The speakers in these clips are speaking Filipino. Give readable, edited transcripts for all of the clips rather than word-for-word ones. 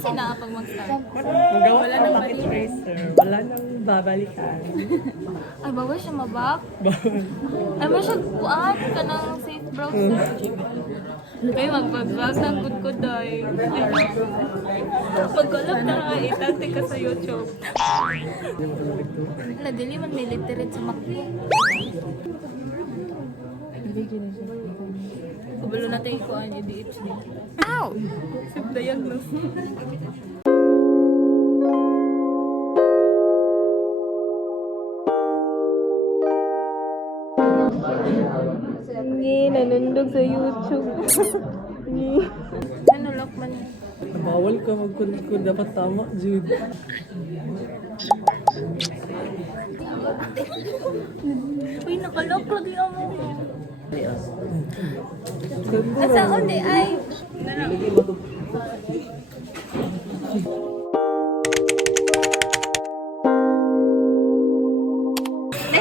Kasi na pag mag-start. Magawa na ng pocket tracer. Wala nang babalikan. Ay, bawal siya mabak. Ay, bawal siya kuhaan ka ng safe browser. Ay, mag-vlog ng good ay. Pagkalap na nga, itante ka sa YouTube. Nadili man may literate sa MacBook. Kabalo natin ikuhaan yung ADHD. Ow! Self-diagnose. Hindi, nanundog sa YouTube. Ano, lock man. Bawal ka magkulikod. Dapat tama, Jude. Uy, nakalock lagi mo. Asa undi ay. Dahil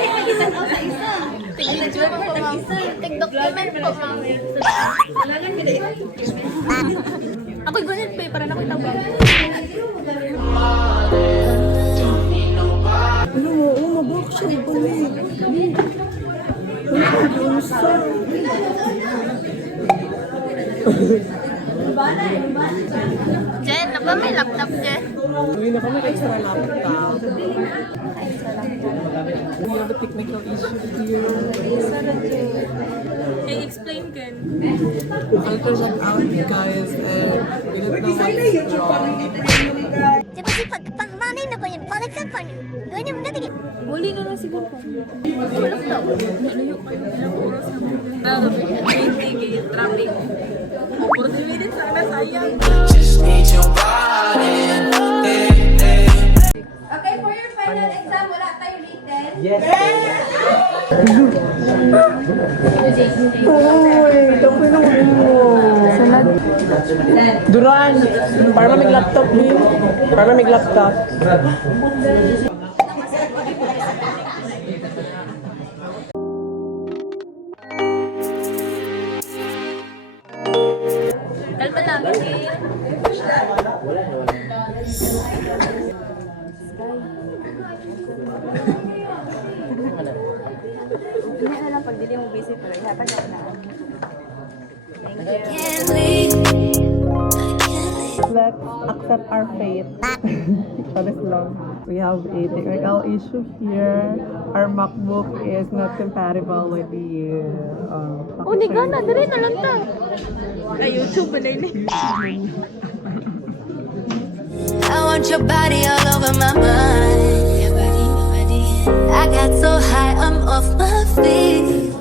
nakita ko sa isa. Tig-enjoy mo sa isa. Tig-document po, ma'am. Ako'y gunit pa para nakita ba? Ano mo? Oo, mabak siya. Balik. Wala ka gusto. Jen, na ba may laptop, Jen? Uy, na kami extra laptop. We have a technical issue here. Explain, Ken. Filter that out, guys, and we don't know what to draw. Diba si pagmamay na ko yun, palit sa pan, gawin yung natigil. Wali na lang siguro pa. Walang tao. Nalayo kayo. Ilang oras na mo. 20 traffic. 40 minutes sana sayang. Just need your body. Okay, for your final exam, wala tayo written. Yes! Uy, tapos na mo. Duran, para may laptop din. Para may laptop. Kalma lang, okay? Hindi na lang pag dili mo busy pero ihatag ako na. Thank you. Can't leave, Let's accept our fate. Paris lang. We have a technical issue here. Our MacBook is not compatible with the Oh, di ka na. Dali na lang ta. Ay, YouTube ba na yun? I want your body all over my mind. Your body, your body. I got so high, I'm off my feet.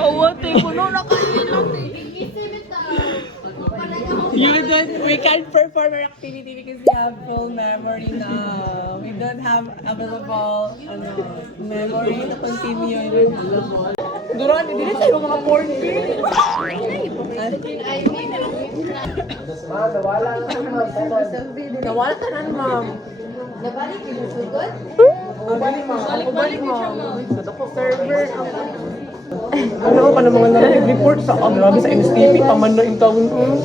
Awate ko no nakailang. We can't perform our activity because we have full memory now. We don't have available memory to continue. Duran, hindi na tayo mga 4K. Nawala ka na, ma'am. Nabalik yung sugod? Balik, ma'am. Server. Ano ka na mga nag-report sa grabe sa NSTP, paman na yung taon ko.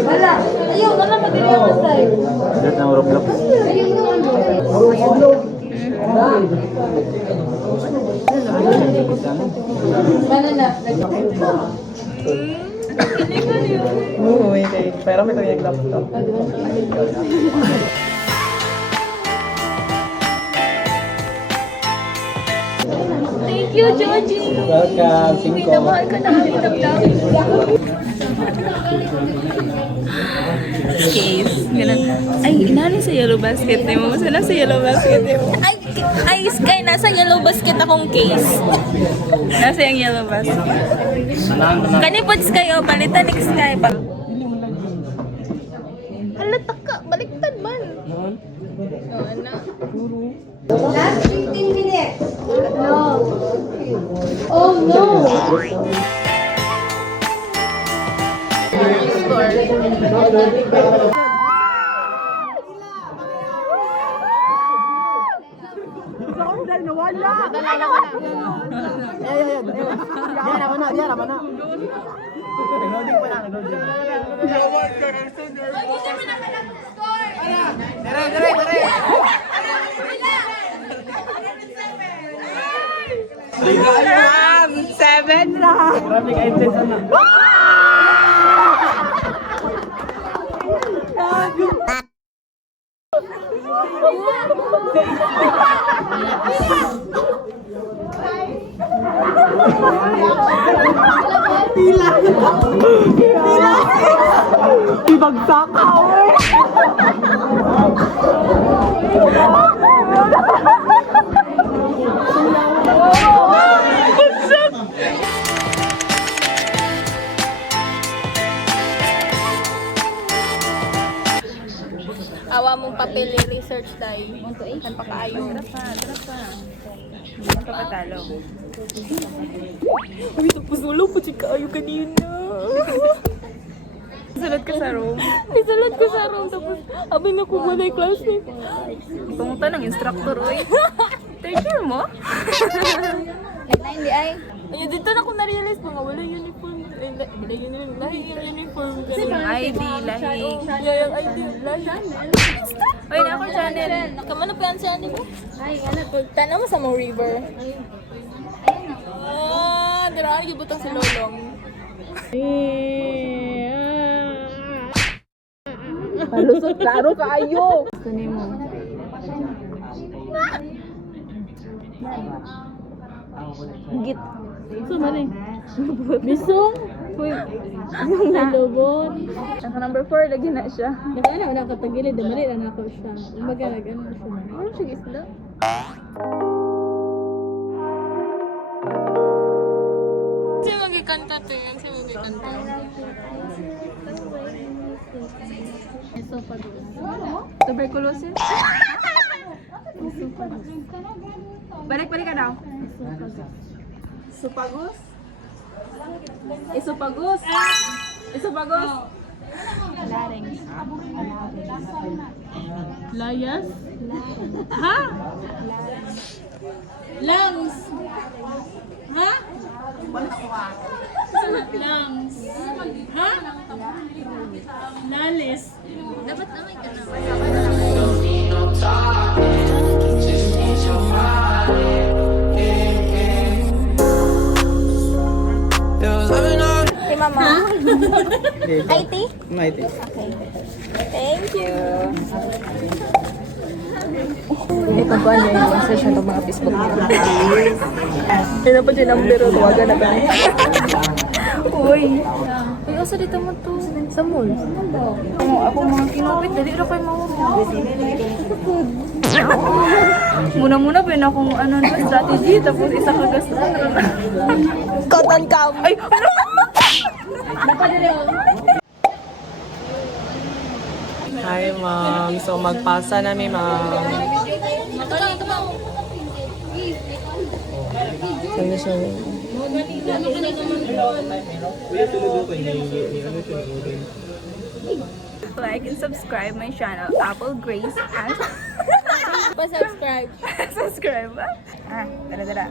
Wala. Ayaw, wala madali ang masay. Lahat ng Roblox. Ayaw naman. Mana na? Oo, wait. Pero may tayong laptop. Thank you, Georgie. Welcome, Cinco. Minamahal ka namin ng dami. Case. Ganun. Ay, inali sa yellow basket mo. Saan sa yellow basket mo? Ay, Sky, nasa yellow basket akong case. Nasa yung yellow basket. Kanipod Sky, o, palitan ni Sky pa. Halata ka, baliktad man. O, anak. Last 15 minutes. No. Oh no. Nawala! Ma'am, 7 lang. Traffic items na. Ibagsak ka, oy. Awa mong papel research tayo. Kan pa kaayo. Tara pa. Hindi ka patalo. Uy, tapos wala po si kaayo kanina. Salad ka sa room. Ay, salad ka sa room. Tapos, abay na ko wala yung classmate. Pumunta ng instructor, oy. Take care mo. Hindi ay. Ayun, dito na ko na-realize mga wala uniform. Lahi yung uniform. Yung ID, lahi. Yung ID, lahi. Ay, na ako channel. Kamano pa yan channel mo? Ay, ano to? Tanaw mo sa Mo River. Ayun na. Ah, dira ka gibutang si Lolong. Palusot, klaro kayo. Kunin mo. Git. So, mali. Bisong. Uy. Yung nalobot. Naka number 4, lagi na siya. Nakana, wala ka tagilid. Damali na ako siya. Umaga, ano siya. Ano siya gisda? Siya magkikanta to yun. Siya magkikanta. Esophagus. Tuberculosis? Balik ka daw. Esophagus? Esophagus? Esophagus? Larynx. Layas? Ha? Lungs? Ha? Lungs? Ha? Lalis? Dapat naman ka na. Hey, Mama. IT? Mighty. Thank you. Ito po niya yung message ng mga Facebook nila. Ito po yung number o tawagan na kami. Uy. Uy, asa dito mo to? Sa mall. Ako mga kinupit, dali na kayo mawag. Muna-muna pa yun akong strategy, tapos isa kagas na. Cotton cam. Ay, ano? Hi, ma'am. So, magpasa na mi, ma'am. Ano siya? Like and subscribe my channel, Apple Grace, and Pa-subscribe. subscribe. Dala.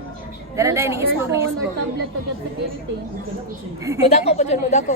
Dala ni isbo. Tablet agad security. Mudako pa dyan, mudako.